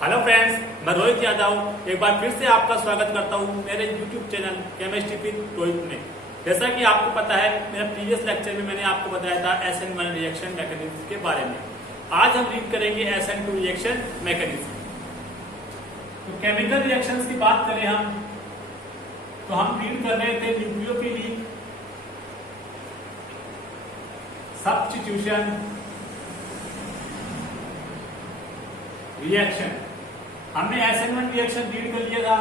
Hello friends, मैं रोहित यादव एक बार फिर से आपका स्वागत करता हूं मेरे YouTube channel chemistry with Rohit में। जैसा कि आपको पता है, मेरे प्रीवियस लेक्चर में मैंने आपको बताया था SN1 रिएक्शन मैकेनिज्म के बारे में। आज हम रीड करेंगे SN2 रिएक्शन मैकेनिज्म। तो केमिकल रिएक्शंस की बात करें हम, तो हम रीड कर रहे थे न्यूक्लियोफिलिक सब्स्टिट्यूशन रिएक्शन। हमने SN1 रिएक्शन रीड कर लिया था।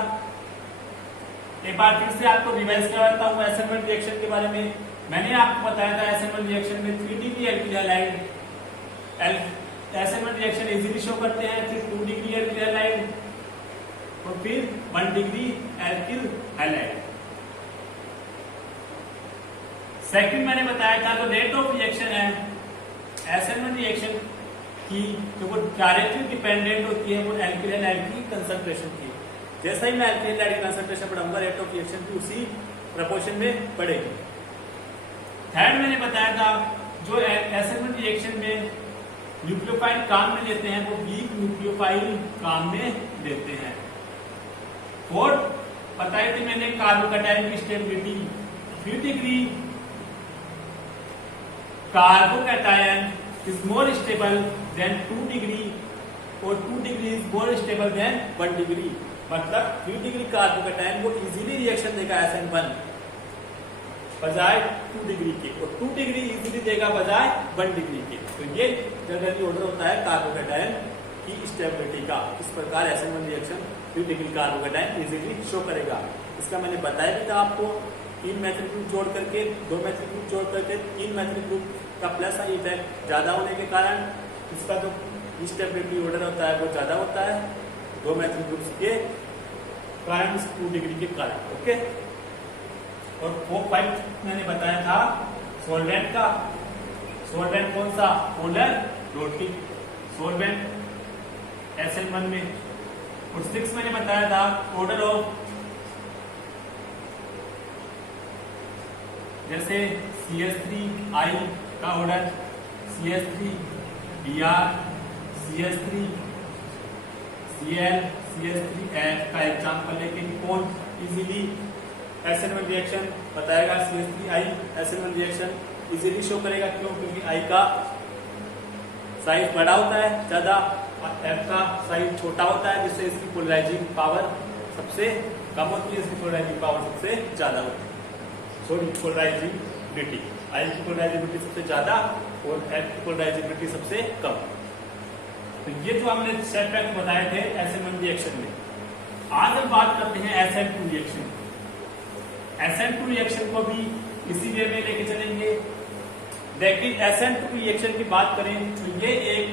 एक बार फिर से आपको रिवाइज करवाता हूँ SN1 रिएक्शन के बारे में। मैंने आपको बताया था SN1 रिएक्शन में 3 degree alkyl halide SN1 reaction easily show करते हैं, फिर 2 डिग्री एल्किल हैलाइड और फिर 1 डिग्री एल्किल हैलाइड। सेकंड मैंने बताया था तो रेट ऑफ रिएक्शन है SN1 रिएक्शन की जो वो डायरेक्टली डिपेंडेंट होती है वो एल्किल हैलाइड की कंसंट्रेशन की। जैसा ही मैं एल्किल हैलाइड की कंसंट्रेशन बढ़ाऊंगा, रेट ऑफ रिएक्शन भी उसी प्रोपोर्शन में बढ़ेगी। थर्ड मैंने बताया था जो SN1 रिएक्शन में न्यूक्लियोफाइल काम में लेते हैं वो वीक न्यूक्लियोफाइल काम में लेते हैं। फोर्थ बताई थी मैंने कार्बोकैटायन की stability 3 degree carbocation is more stable than 2 degree और 2 degree is more stable than 1 degree। मतलब 3 डिग्री कार्बोकैटायन वो इजीली रिएक्शन देगा SN1 बजाय 2 डिग्री के, और 2 डिग्री इजीली देगा बजाय 1 डिग्री के। तो ये जनरली ऑर्डर होता है कार्बोकैटायन की स्टेबिलिटी का। इस प्रकार SN1 reaction 3 degree carbocation easily show करेगा। इसका मैंने बताया भी था आपको, 3 मैथिल ग्रुप जोड़ करके 2 मैथिल ग्रुप जोड़ करके 3 मैथिल ग्रुप का प्लस इफेक्ट ज्यादा होने के कारण इसका जो स्टेबिलिटी ऑर्डर होता है वो ज्यादा होता है 2 मैथिल ग्रुप्स के कारण, इस 2 डिग्री के कारण। ओके, और 4 मैंने बताया था सोल्वेंट का। सोल्वेंट कौन सा? पोलर रोटिक सोल्वेंट SN1 में। और 6 मैंने बताया था ऑर्डर ऑफ, जैसे CH3I का ऑर्डर, CH3Br, CH3Cl, CH3F का एग्जाम्पल लेके कौन इजीली SN1 रिएक्शन बताएगा? CH3I SN1 reaction easily show करेगा। क्यों? क्योंकि I का साइज बड़ा होता है ज्यादा और F का साइज छोटा होता है, जिससे इसकी पोलराइजिंग पावर सबसे कम होती है, इसकी पोलराइजिंग पावर सबसे ज्यादा होती है। सॉरी, पोलराइजिबिलिटी I की पोलराइजिबिलिटी सबसे ज्यादा और F की पोलराइजिबिलिटी सबसे कम। तो ये जो हमने सेट फैक्ट बताए थे SN1 रिएक्शन में। आज हम बात करते हैं SN2 रिएक्शन। SN2 रिएक्शन को भी इसी वे में लेके चलेंगे। लेकिन SN2 रिएक्शन की बात करें तो ये एक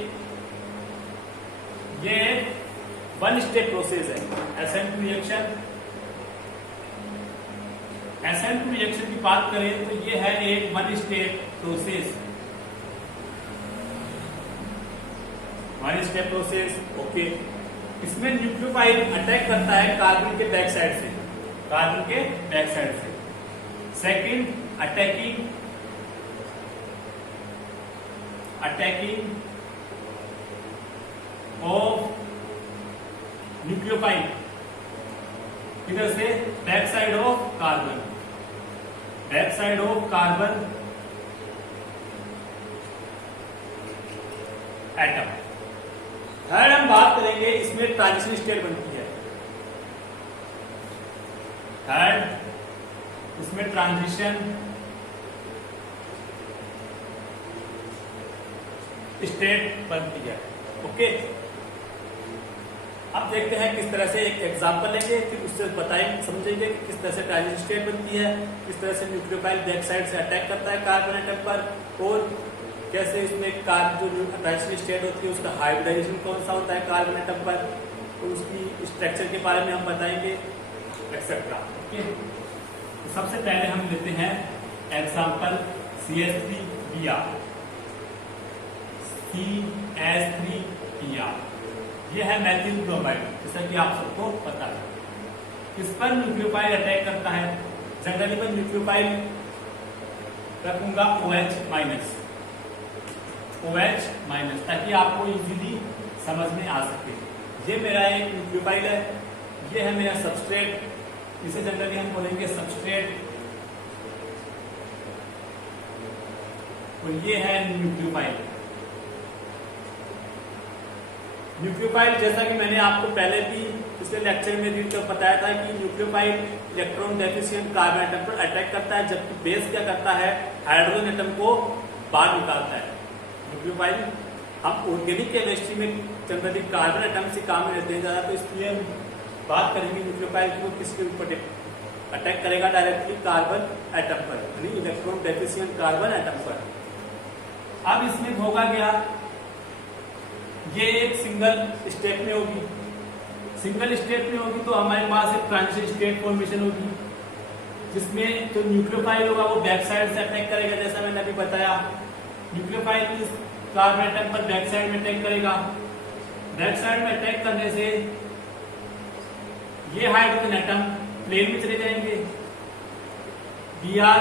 1 स्टेप प्रोसेस है। SN2 रिएक्शन की बात करें तो ये है एक 1 step process. 1 step process. Okay, इसमें न्यूक्लियोफाइल अटैक करता है कार्बन के बैक साइड से। सेकंड, अटैकिंग ऑफ न्यूक्लियोफाइल इधर से back side of carbon atom. Third हम बात करेंगे, इसमें ट्रांजिशन स्टेट बनती है। थर्ड, इसमें ट्रांजिशन स्टेट बनती है। ओके, अब देखते हैं किस तरह से एक एग्जांपल लेंगे, फिर उससे बताएंगे, समझेंगे कि किस तरह से ट्रांजिशन स्टेट बनती है, किस तरह से न्यूक्लियोफाइल बैक साइड से अटैक करता है कार्बन एटम पर, और कैसे इसमें जो ट्रांजिशन स्टेट होती है उसका हाइब्रिडाइजेशन कौन सा होता है कार्बन एटम पर, और उसकी स्ट्रक्चर के बारे में हम बताएंगे एक्सेट्रा। ओके, तो सबसे पहले हम लेते हैं एग्जाम्पल CH3Br। CH3Br ये है मैथिल ब्रोमाइड, जैसा कि आप सबको पता है। इस पर न्यूक्लियोफाइल अटैक करता है। जनरली मैं न्यूक्लियोफाइल रखूंगा OH माइनस, ताकि आपको इजीली समझ में आ सके। ये मेरा एक न्यूक्लियोफाइल है, ये है मेरा सबस्ट्रेट, इसे जनरली हम बोलेंगे सबस्ट्रेट, और ये है न्यूक्लियोफाइल। न्यूक्लियोफाइल जैसा कि मैंने आपको पहले भी पिछले लेक्चर में भी तो बताया था कि nucleophile electron deficient carbon atom पर अटैक करता है, जबकि बेस क्या करता है, हाइड्रोजन एटम को बाहर निकालता है। न्यूक्लियोफाइल हम ऑर्गेनिक केमिस्ट्री में जनरली कार्बन एटम से काम में लेते हैं ज़्यादा, तो इसलिए हम बात करेंगे न्यूक्लियोफाइल की वो किसके ऊपर अटैक करेगा, डायरेक्टली कार्बन एटम पर, यानी इलेक्ट्रॉन डेफिशिएंट कार्बन एटम पर। अब इसमें होगा क्या, ये एक सिंगल स्टेप में होगी, सिंगल स्टेप में होगी तो हमारे पास एक ट्रांजिशन स्टेट फॉर्मेशन होगी, जिसमें जो न्यूक्लियोफाइल होगा वो बैक साइड से अटैक करेगा। जैसा मैंने अभी बताया, न्यूक्लियोफाइल इस कार्बन एटम पर बैक साइड में अटैक करेगा। बैक साइड में अटैक करने से ये हाइड्रोजन एटम प्लेन में चले जाएंगे, Br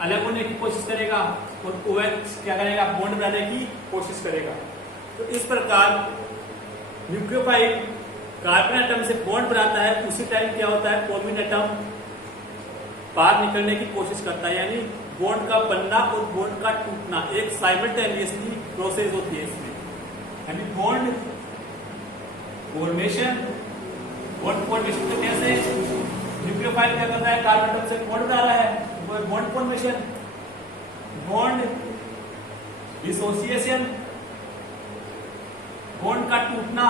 अलग होने की कोशिश करेगा और OH क्या करेगा, बॉन्ड बनाने की कोशिश करेगा। तो इस प्रकार न्यूक्लियोफाइल कार्बन एटम से बॉन्ड बनाता है, उसी टाइम क्या होता है, ब्रोमीन एटम बाहर निकलने की कोशिश करता है, यानी बॉन्ड का बनना और बॉन्ड का टूटना एक साइमल्टेनियसली प्रोसेस होती है इसमें, यानी बॉन्ड फॉर्मेशन। बॉन्ड फॉर्मेशन तो कैसे, न्यूक्लियोफाइल क्या कर रहा है, कार्बन एटम से बॉन्ड बना रहा है, वो bond formation, bond dissociation, bond का टूटना,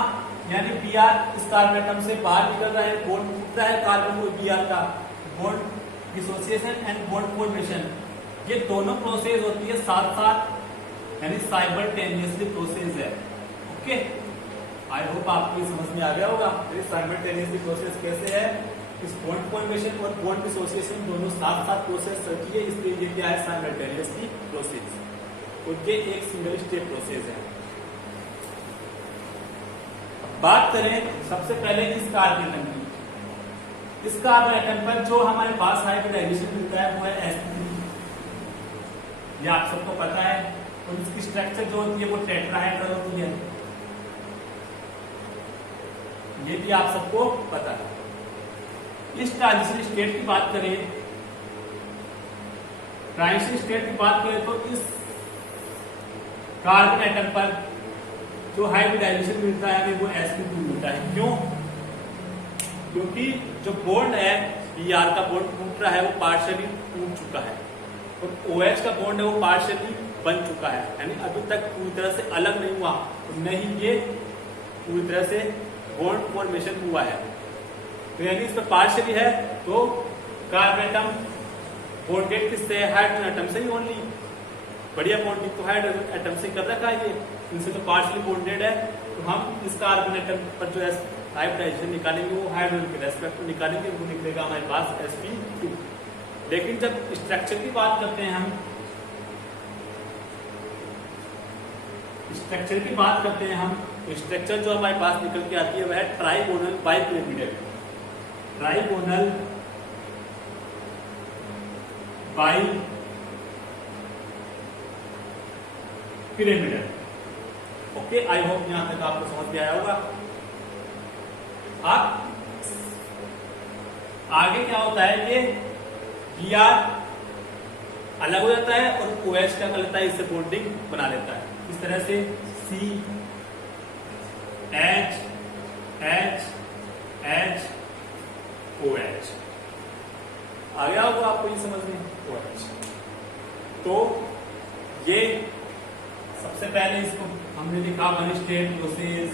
यानी Br इस कार्बन एटम से बाहर निकल रहा है, बॉन्ड टूट रहा है कार्बन और Br का, bond dissociation and bond formation, ये दोनों प्रोसेस होती है साथ साथ, यानी साइमल्टेनियसली प्रोसेस है। ओके, आई होप आपको समझ में आ गया होगा। साइमल्टेनियसली प्रोसेस कैसे है, इस बॉन्ड फॉर्मेशन और बॉन्ड डिसोसिएशन दोनों साथ साथ प्रोसेस चलती है, इसलिए ये क्या है, साइमल्टेनियसली प्रोसेस, और ये एक सिंगल स्टेप प्रोसेस है। बात करें सबसे पहले इस कार्बन एटम की, इस कार्बन एटम पर जो हमारे पास हाइब्रिडाइजेशन मिलता है वो है sp3, ये आप सबको पता है, और इसकी स्ट्रक्चर जो होती है वो टेट्राहेड्रल होती है, ये भी आप सबको पता है। इस ट्रांजिशन स्टेट की बात करें, ट्रांजिशन स्टेट की बात करें तो इस कार्बन एटम पर जो हाइब्रिडाइजेशन मिलता है वो sp2 मिलता है। क्यों, क्योंकि जो बॉन्ड है Br का बॉन्ड टूट रहा है वो पार्शियली टूट चुका है, और OH का बॉन्ड है वो पार्शियली बन चुका है, यानी अभी तक पूरी तरह से अलग नहीं हुआ, नहीं ये पूरी तरह से बॉन्ड फॉर्मेशन हुआ है। तो यानी इसमें पार्शियली है, तो कार्बन एटम बॉन्डेड किससे है, हाइड्रोजन एटम से ही ओनली, बढ़िया बॉन्डिंग तो हाइड्रोजन एटम से कर रखा है, ये इनसे तो पार्शियली बॉन्डेड है। तो हम इस कार्बन एटम पर जो हाइब्रिडाइजेशन निकालेंगे वो हाइड्रोजन के रेस्पेक्ट में निकालेंगे, वो निकलेगा हमारे पास sp2। लेकिन जब स्ट्रक्चर की बात करते हैं, हम स्ट्रक्चर की बात करते हैं हम, तो स्ट्रक्चर जो हमारे पास निकल के आती है वह है trigonal bipyramidal, trigonal bipyramidal. Okay, I hope यहां तक आपको समझ में आया होगा। अब आगे क्या होता है, ये Br अलग हो जाता है और OH क्या कर लेता है, इससे बॉन्डिंग बना लेता है, इस तरह से C H H H OH आ गया होगा आपको ये समझ में, OH। तो ये सबसे पहले इसको हमने लिखा one step process,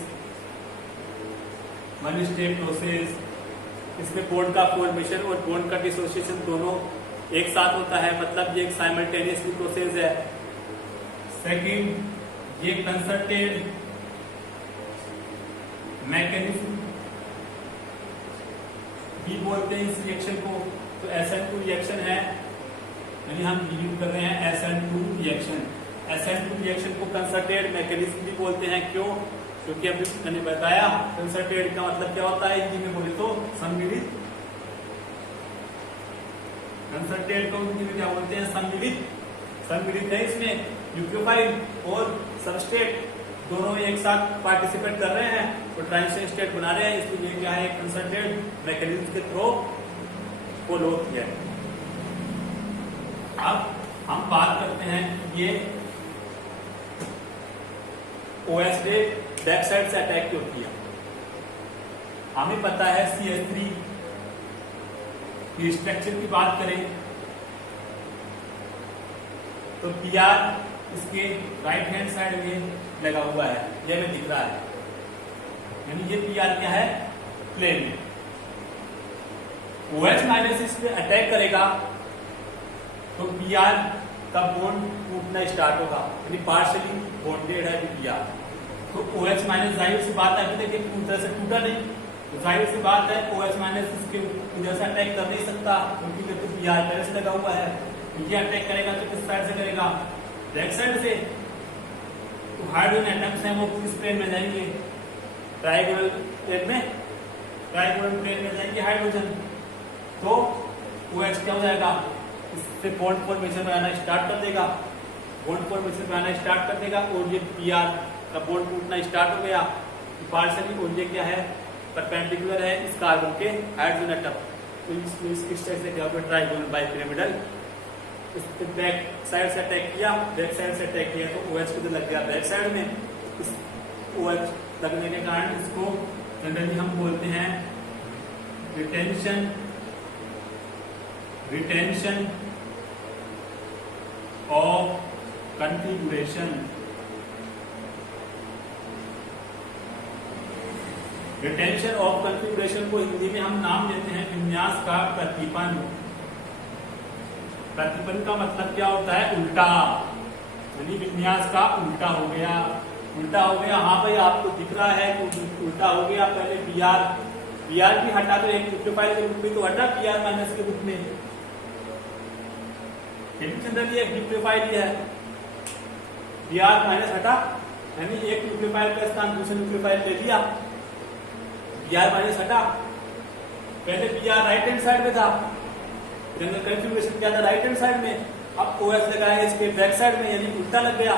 one step process, इसमें बॉन्ड का फॉर्मेशन और बॉन्ड का डिसोसिएशन दोनों एक साथ होता है, मतलब ये एक साइमल्टेनियसली प्रोसेस है। सेकंड, ये कंसर्टेड मैकेनिज्म भी बोलते हैं इस रिएक्शन को। तो SN2 रिएक्शन है, यानी हम डील कर रहे हैं SN2 रिएक्शन। SN2 रिएक्शन को कंसर्टेड मैकेनिज्म भी बोलते हैं। क्यों? क्योंकि अभी मैंने बताया कंसर्टेड का मतलब क्या होता है, हिंदी में बोले तो सम्मिलित। कंसर्टेड को हिंदी में क्या बोलते हैं, सम्मिलित। सम्मिलित है इसमें न्यूक्लियोफाइल और सबस्ट्रेट, दोनों एक साथ पार्टिसिपेट कर रहे हैं तो ट्रांजिशन स्टेट बना रहे हैं, इसलिए क्या है कंसंट्रेट मैकेनिज्म के थ्रू फॉलो किया है। अब हम बात करते हैं ये OH रे बैक साइड से अटैक क्यों किया। हमें पता है CH3 की स्ट्रक्चर की बात करें तो PR इसके राइट हैंड साइड में लगा हुआ है, ये हमें दिख रहा है, यानी ये PR क्या है प्लेन में। OH माइनस इस पे अटैक करेगा तो PR का बॉन्ड टूटना स्टार्ट होगा, यानी पार्शियली बॉन्डेड है PR। तो OH माइनस जाहिर सी बात है, अभी तक एक उधर से टूटा नहीं, तो जाहिर सी बात है OH माइनस इसके इधर से अटैक कर नहीं सकता क्योंकि तो PR पहले से लगा हुआ है। ये अटैक करेगा तो किस साइड से करेगा, बैक साइड से। तो हाइड्रोजन एटम्स हैं वो किस प्लेन में जाएंगे, ट्रायंगुलर प्लेन में, ट्रायंगुलर प्लेन में जाएंगे हाइड्रोजन। तो OH क्या हो जाएगा, इससे बॉन्ड फॉर्मेशन में आना स्टार्ट कर देगा, बॉन्ड फॉर्मेशन में आना स्टार्ट कर देगा और ये PR का बॉन्ड टूटना स्टार्ट हो गया पार्शियली। और ये क्या है परपेंडिकुलर है इस कार्बन के हाइड्रोजन एटम, तो इस तरह से क्या होगा ट्रायंगुलर बाइपिरामिडल। इसके बैक साइड से अटैक किया, बैक साइड से अटैक किया तो OH किधर लग गया बैक साइड में। इस OH लगने के कारण इसको जनरली हम बोलते हैं retention of configuration. Retention of configuration को हिंदी में हम नाम देते हैं विन्यास का प्रतिपन। प्रतिपन का मतलब क्या होता है उल्टा, यानी विन्यास का उल्टा हो गया, उल्टा हो गया। हाँ भाई आपको दिख रहा है कि उल्टा हो गया, पहले PR भी हटा तो एक न्यूक्लियोफाइल के रूप में तो हटा PR माइनस के रूप में, जनरली एक न्यूक्लियोफाइल ही है, PR माइनस हटा यानी एक न्यूक्लियोफाइल का स्थान दूसरे न्यूक्लियोफाइल ले लिया, PR माइनस हटा। पहले PR राइट हैंड साइड में था, जनरल कन्फिगुरेशन क्या था राइट हैंड साइड में, अब OH लगाया इसके बैक साइड में यानी उल्टा लग गया,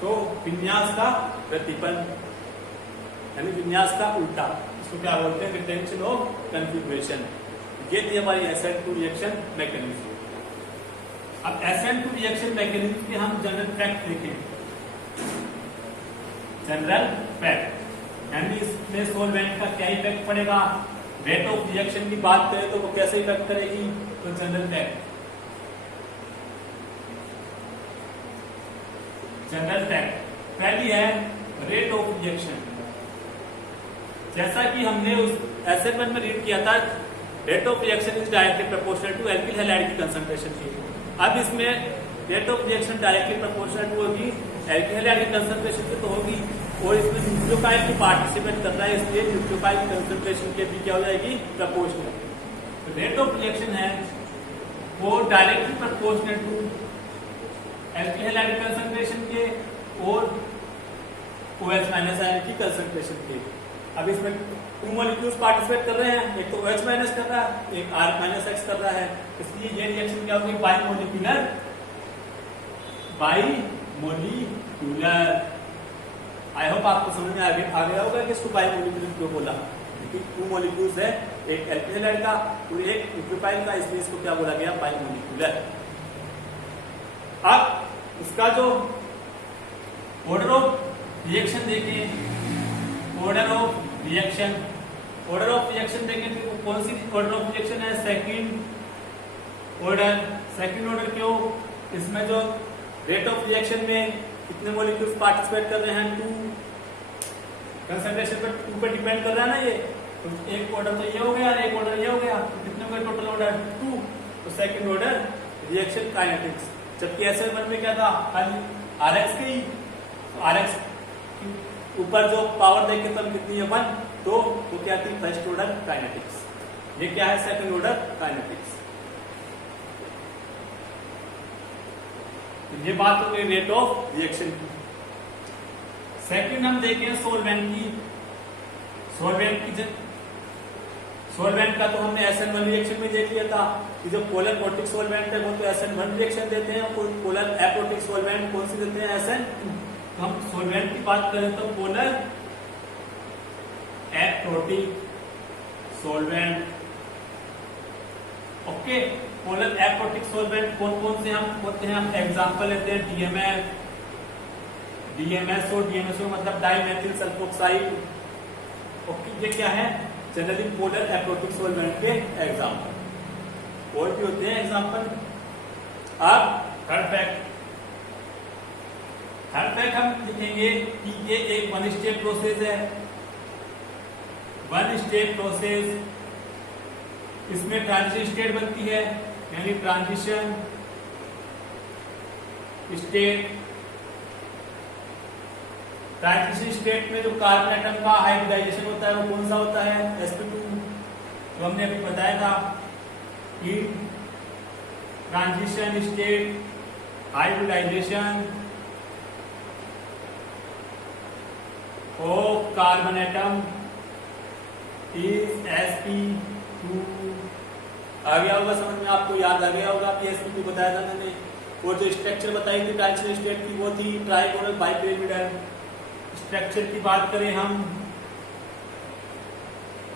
तो विन्यास का प्रतिपन यानी विन्यास का उल्टा, इसको क्या बोलते हैं रिटेंशन ऑफ कन्फिगुरेशन। ये थी हमारी SN2 रिएक्शन मैकेनिज्म। अब SN2 रिएक्शन मैकेनिज्म के हम जनरल फैक्ट देखें। जनरल फैक्ट यानी इसमें सोलवेंट का क्या इफेक्ट पड़ेगा, रेट ऑफ रिएक्शन की बात करें तो वो कैसे इफेक्ट करेगी, तो जनरल फैक्ट पहली है रेट ऑफ रिएक्शन। जैसा कि हमने उस असाइनमेंट में रीड किया था, rate of reaction is directly proportional to alkyl halide की कंसंट्रेशन की। अब इसमें rate of reaction directly proportional to होगी एल्किल हैलाइड की कंसंट्रेशन की तो होगी, और इसमें न्यूक्लियोफाइल की पार्टिसिपेट कर रहा है इसलिए न्यूक्लियोफाइल की कंसंट्रेशन के भी क्या हो जाएगी प्रोपोर्शनल। रेट ऑफ रिएक्शन है वो directly proportional to alkyl halide concentration के और OH माइनस आयन की कंसंट्रेशन के। अब इसमें 2 मॉलिक्यूल्स पार्टिसिपेट कर रहे हैं, एक तो OH माइनस कर रहा है, एक R माइनस X कर रहा है, इसलिए ये रिएक्शन क्या होगी बाइमोलिक्यूलर। आई होप आपको समझ में आ गया होगा कि इसको बाइमोलिक्यूलर क्यों बोला, क्योंकि 2 मॉलिक्यूल्स है, एक एल्किल हैलाइड का और एक न्यूक्लियोफाइल का, इसलिए इसको क्या बोला गया बाइमोलिक्यूलर। अब इसका जो ऑर्डर ऑफ रिएक्शन देखें, ऑर्डर ऑफ रिएक्शन देखें तो कौन सी ऑर्डर ऑफ रिएक्शन है, सेकंड ऑर्डर क्यों, इसमें जो रेट ऑफ रिएक्शन में कितने मॉलिक्यूल्स पार्टिसिपेट कर रहे हैं 2, कंसंट्रेशन पर 2 पे डिपेंड कर रहा है ना ये, तो एक ऑर्डर तो ये हो गया, एक ऑर्डर ये हो गया, तो कितने हो गए टोटल ऑर्डर 2, तो सेकंड ऑर्डर रिएक्शन काइनेटिक्स। जबकि SN1 में क्या था RX की, RX ऊपर जो पावर देखे तो कितनी है 1, तो वो क्या थी फर्स्ट ऑर्डर काइनेटिक्स, ये क्या है सेकंड ऑर्डर काइनेटिक्स। ये बात हो गई रेट ऑफ रिएक्शन की। सेकंड हम देखें सोलवेंट का तो हमने SN1 रिएक्शन में देख लिया था कि जो पोलर प्रोटिक सोलवेंट है वो तो SN1 रिएक्शन देते हैं, और पोलर एप्रोटिक सोलवेंट कौन सी देते हैं SN2। तो हम सॉल्वेंट की बात करें तो polar aprotic solvent. Okay, polar aprotic solvent कौन कौन से हम होते हैं? हम एग्जांपल लेते हैं डीएमएफ, डीएमएसओ, डीएमएसओ मतलब डाइमेथिल सल्फोक्साइड। ओके, ये क्या है? जनरली पोलर एप्रोटिक सॉल्वेंट के एग्जांपल। और भी होते हैं एग्जांपल। अब थर्ड फैक्ट हम लिखेंगे कि ये एक वन स्टेप प्रोसेस है। वन स्टेप प्रोसेस, इसमें ट्रांजिशन स्टेट बनती है, यानी ट्रांजिशन स्टेट। ट्रांजिशन स्टेट में जो कार्बन एटम का हाइब्रिडाइजेशन होता है वो कौन सा होता है? sp2, जो हमने अभी बताया था कि transition state hybridization of carbon atom is sp2। आ गया होगा समझ में? आपको याद आ गया होगा कि sp2 बताया था मैंने। और जो स्ट्रक्चर बताई थी ट्रांजिशन स्टेट की वो थी ट्राइगोनल बाइपिरामिडल। स्ट्रक्चर की बात करें हम,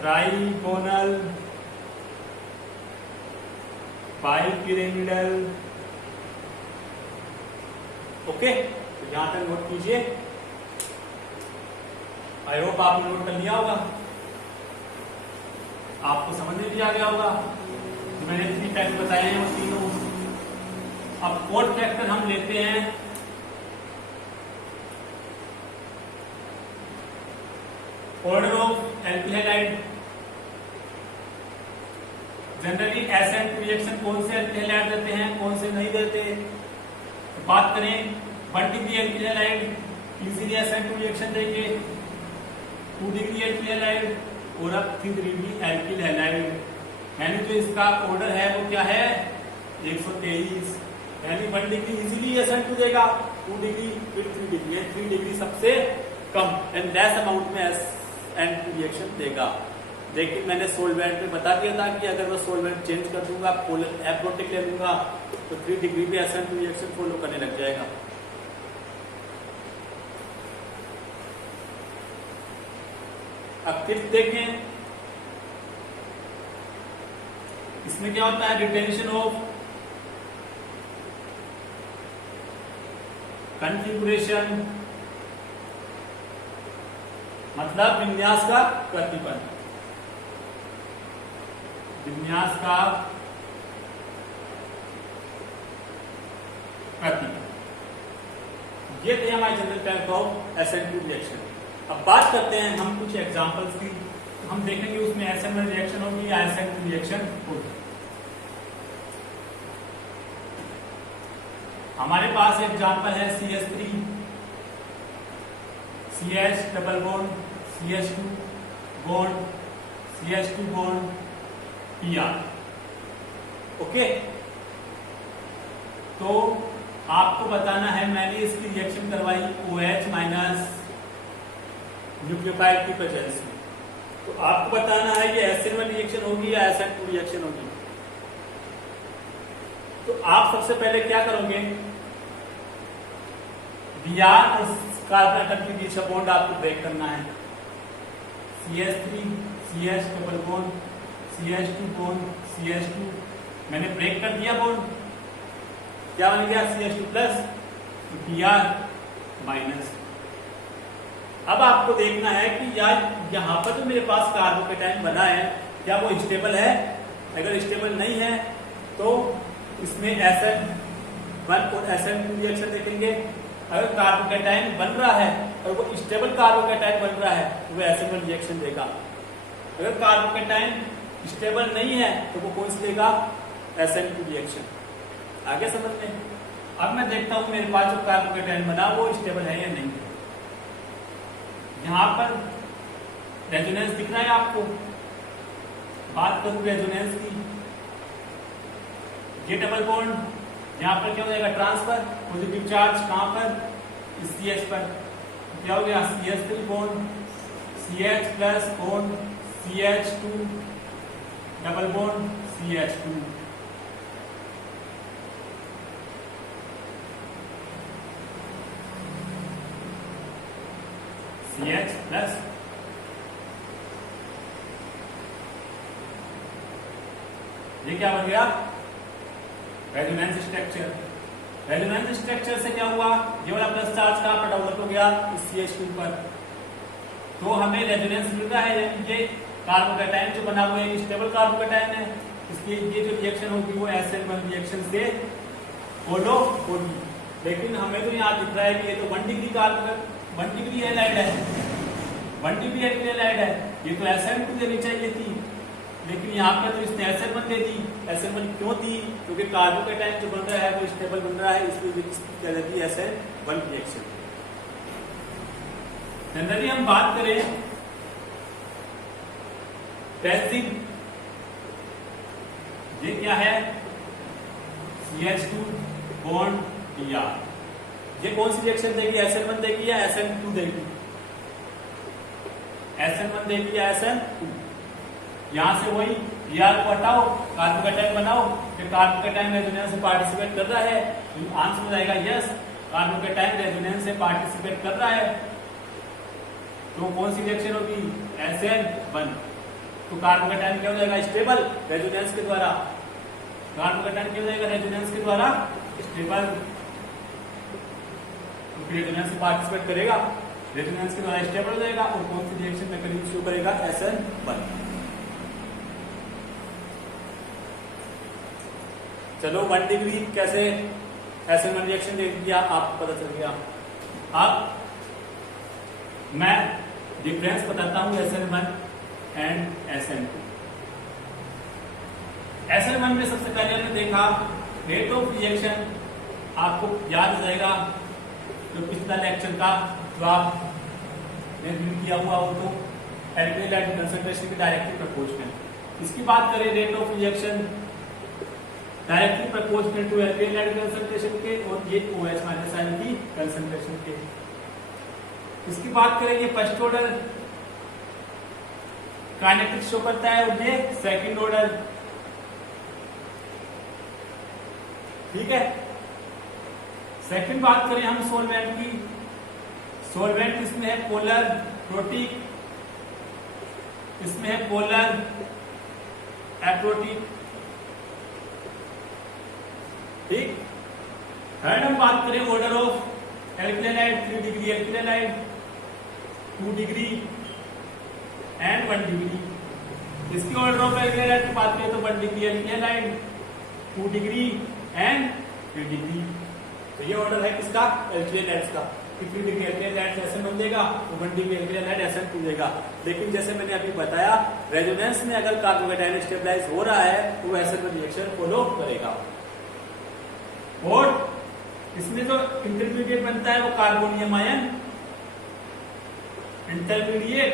ट्राइगोनल बाइपिरामिडल। ओके, तो यहां तक नोट कीजिए। आई होप आपने नोट कर लिया होगा, आपको समझ में भी आ गया होगा। तो मैंने 3 फैक्टर बताए हैं वो तीनों। अब 4th फैक्टर हम लेते हैं order of alkyl halide. Generally acid reaction कौन से एल्किल हैलाइड देते हैं, कौन से नहीं देते? तो बात करें 1 degree alkyl halide easily acid reaction देंगे, 2 डिग्री एल्किल हैलाइड और अब 3 डिग्री एल्किल हैलाइड। यानी जो इसका ऑर्डर है वो क्या है? 123। यानी 1 डिग्री इजीली एसिड देगा, 2 डिग्री, फिर 3 डिग्री, 3 डिग्री सबसे कम एंड लेस अमाउंट में एसिड रिएक्शन देगा। लेकिन मैंने सोलवेंट में बता दिया था कि अगर मैं सोलवेंट चेंज कर दूंगा, पोलर एप्रोटिक ले लूंगा, तो 3 डिग्री पे एसिड रिएक्शन फॉलो करने लग जाएगा। अब फिफ्थ देखें, इसमें क्या होता है? रिटेंशन ऑफ कॉन्फ़िगरेशन, मतलब विन्यास का प्रतिबंध। विन्यास का प्रतिबंध, ये थे हमारे general type of acid reaction. अब बात करते हैं हम कुछ एग्जांपल्स की। हम देखेंगे उसमें एसिड में रिएक्शन होगी या एसिड रिएक्शन होगी। हमारे पास एग्जांपल है CH3 CH double bond CH2 bond CH2 bond PR। Okay, तो आपको बताना है, मैंने इसकी रिएक्शन करवाई OH माइनस न्यूक्लियोफाइल की प्रेजेंस में। तो आपको बताना है कि एसिड में रिएक्शन होगी या एसिड रिएक्शन होगी। तो आप सबसे पहले क्या करोगे? Br और कार्बन एटम के बीच का बॉन्ड आपको ब्रेक करना है। CH3 CH double bond CH2 bond CH2, मैंने ब्रेक कर दिया बॉन्ड। क्या बन गया? CH2 plus Br minus. अब आपको देखना है कि यार यहाँ पर जो मेरे पास कार्बोकेटाइन बना है क्या वो स्टेबल है? अगर स्टेबल नहीं है तो इसमें SN1 और SN2 रिएक्शन देखेंगे। अगर कार्बोकेटाइन बन रहा है और वो स्टेबल कार्बोकेटाइन बन रहा है तो वो SN1 रिएक्शन देगा। अगर कार्बोकेटाइन स्टेबल नहीं है तो वो कौन सी देगा? SN2 reaction. आगे समझ में? अब मैं देखता हूं मेरे पास जो कार्बोकेटाइन बना वो स्टेबल है या नहीं। यहां पर रेजोनेंस दिख रहा है आपको। बात करूं रेजोनेंस की, ये डबल बॉन्ड यहां पर क्या हो जाएगा? ट्रांसफर पॉजिटिव चार्ज कहां पर? इस CH पर। क्या हो गया? CH3 bond CH plus bond CH2 double bond CH2। CH plus ये क्या बन गया? Resonance structure. रेजोनेंस स्ट्रक्चर से क्या हुआ? ये वाला प्लस चार्ज कहां पर डेवलप हो गया? इस CH2 पर। तो हमें रेजोनेंस मिल रहा है, यानी ये कार्बोकैटायन जो बना हुआ है स्टेबल कार्बोकैटायन है, इसलिए ये जो रिएक्शन होगी वो SN1 रिएक्शन से फॉलो होगी। लेकिन हमें तो यहाँ दिख रहा है कि ये तो 1 डिग्री कार्बन 1 डिग्री हैलाइड है, 1 डिग्री हैलाइड है, ये तो SN2 देनी चाहिए थी, लेकिन यहाँ पर तो इसने SN1 दे दी। SN1 क्यों दी? क्योंकि कार्बोकैटायन जो बन रहा है वो स्टेबल बन रहा है, इसलिए इसकी क्या जाती है? SN1 reaction. जनरली हम बात करें बेंजीन, ये क्या है? CH2 bond Br। ये कौन सी रिएक्शन देगी? SN1 देगी या SN2 देगी? SN1 देगी या SN2? यहां से वही Br को हटाओ, कार्बोकैटायन बनाओ, फिर कार्बोकैटायन रेजोनेंस से पार्टिसिपेट कर रहा है, तो आंसर में जाएगा यस, कार्बोकैटायन रेजोनेंस से पार्टिसिपेट कर रहा है। तो कौन सी रिएक्शन होगी? SN1। तो कार्बोकैटायन क्या हो जाएगा? स्टेबल, रेजोनेंस के द्वारा। कार्बोकैटायन क्या हो जाएगा? रेजोनेंस के द्वारा स्टेबल, रेजोनेंस से पार्टिसिपेट करेगा, रेजोनेंस के द्वारा स्टेबल हो जाएगा। और कौन सी रिएक्शन में करीब शो करेगा? SN1। चलो 1 डिग्री कैसे SN1 रिएक्शन देख दिया, आपको पता चल गया। अब मैं डिफरेंस बताता हूं SN1 एंड SN2। SN1 में सबसे पहले हमने देखा रेट ऑफ रिएक्शन, आपको याद आ जाएगा जो पिछला लेक्चर का जो आपने रिव्यू किया हुआ हो, तो एल्केनाइल हाइड्रोजन कंसंट्रेशन की डायरेक्टली प्रोपोर्शनल। इसकी बात करें rate of reaction directly proportional to alkenyl hydrogen concentration के, और ये OH माइनस आयन की कंसंट्रेशन के। इसकी बात करें ये फर्स्ट ऑर्डर काइनेटिक्स शो करता है और ये सेकंड ऑर्डर, ठीक है। सेकंड बात करें हम सोलवेंट की, सोलवेंट इसमें है पोलर प्रोटिक, इसमें है पोलर एप्रोटिक, ठीक। थर्ड हम बात करें order of alkanide, 3 degree alkanide, 2 degree and 1 degree. इसकी ऑर्डर ऑफ एल्केनाइड की बात करें तो 1 degree alkanide, 2 degree and 3 degree. तो ये ऑर्डर है किसका? एल्केनाइड्स का। 3 डिग्री एल्केनाइड SN1 देगा, तो 1 डिग्री एल्केनाइड SN2 देगा। लेकिन जैसे मैंने अभी बताया, रेजोनेंस में अगर कार्बोकैटायन स्टेबलाइज हो रहा है तो वो SN1 रिएक्शन फॉलो करेगा। और इसमें जो इंटरमीडिएट बनता है वो कार्बोनियम आयन, इंटरमीडिएट,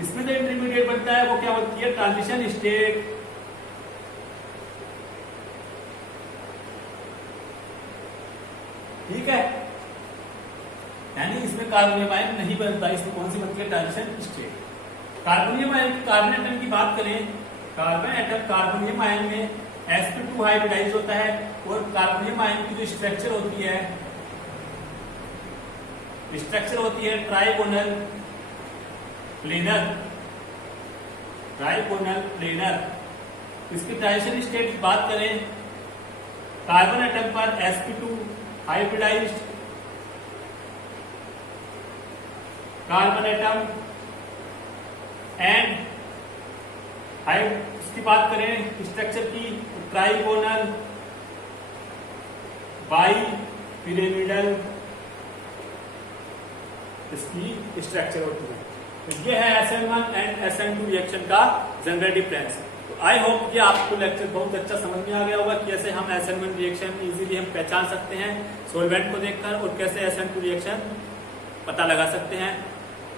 इसमें जो इंटरमीडिएट बनता है वो क्या होती है? Transition state. ठीक है, यानी इसमें कार्बोनियम आयन नहीं बनता, इसमें कौन सी बनती है? Transition state. कार्बोनियम आयन की कार्बन एटम की बात करें, कार्बन एटम कार्बोनियम आयन में sp2 हाइब्रिडाइज होता है, और कार्बोनियम आयन की जो स्ट्रक्चर होती है ट्राइगोनल प्लेनर, ट्राइगोनल प्लेनर। इसकी ट्रांजिशन स्टेट की बात करें, कार्बन एटम पर sp2 hybridised carbon atom and इसकी बात करें स्ट्रक्चर की, ट्राइगोनल बाई पिरामिडल इसकी स्ट्रक्चर होती है। तो ये है SN1 एंड SN2 रिएक्शन का जनरल डिफरेंस। तो आई होप कि आपको लेक्चर बहुत अच्छा समझ में आ गया होगा कि कैसे हम SN1 रिएक्शन इजीली हम पहचान सकते हैं सॉल्वेंट को देखकर, और कैसे SN2 रिएक्शन पता लगा सकते हैं।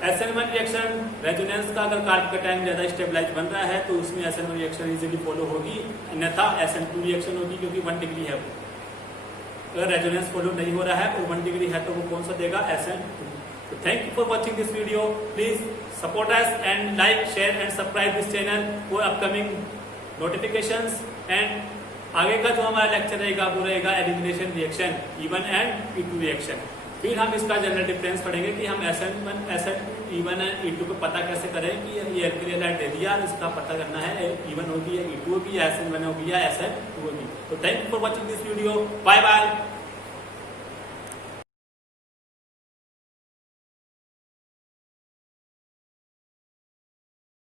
SN1 रिएक्शन रेजोनेंस का अगर कार्बोकैटायन ज्यादा स्टेबलाइज बन रहा है तो उसमें SN1 रिएक्शन इजीली फॉलो होगी, अन्यथा SN2 रिएक्शन होगी, क्योंकि 1 डिग्री है वो। अगर रेजोनेंस फॉलो नहीं हो रहा है और 1 डिग्री है तो वो कौन सा देगा? SN2। So thank you for watching this video. Please support us and like, share and subscribe this channel for upcoming notifications. And आगे का जो हमारा लेक्चर रहेगा वो रहेगा elimination reaction, E1 and E2 reaction. फिर हम इसका जनरल डिफरेंस पढ़ेंगे कि हम SN1 SN E1 and E2 को पता कैसे करें कि ये एल्किल हैलाइड दे दिया, इसका पता करना है E1 होगी या E2 होगी या SN1 होगी या SN2 होगी। तो thank you for watching this video, bye bye.